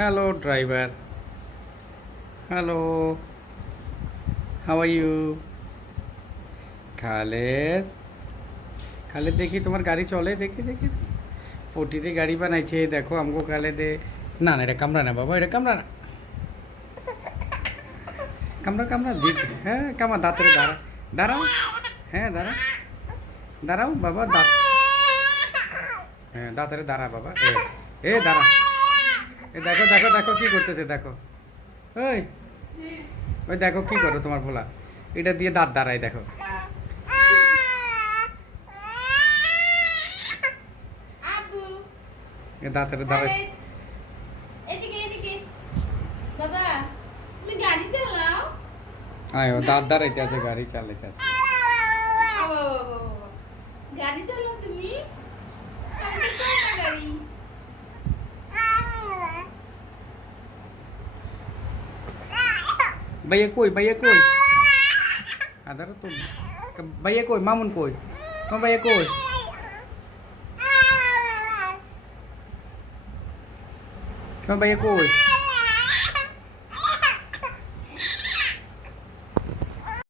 Hello, driver. Hello. How are you? Khaled Khaled দেখি তোমার গাড়ি চলে দেখি দেখি পটিতে গাড়ি বানাইছে দেখো আমগো খালেদে না না এটা কামড়া না বাবা এটা কামড়া না কামড়া কামড়া জি হ্যাঁ কামড়া দাঁতের দাঁড়া দাঁড়াও হ্যাঁ দাঁড়াও বাবা দাঁত হ্যাঁ দাঁতের দাঁড়া বাবা এ দাঁড়া এ দেখো দেখো দেখো কি করতেছে দেখো ওই ওই দেখো কি করো তোমার বলা এটা দিয়ে দাঁত দাঁড়ায় দেখো দাঁতের দাঁড়ায় এদিকে এদিকে বাবা তুমি গাড়ি চালাও আয় ও দাঁত দাঁড়াইতে আছে গাড়ি চালাইতে আছে গাড়ি চালাও তুমি আমি তো কই না গাড়ি भैया कोई आधार तो भैया कोई मामुन कोई हाँ भैया कोई हाँ भैया कोई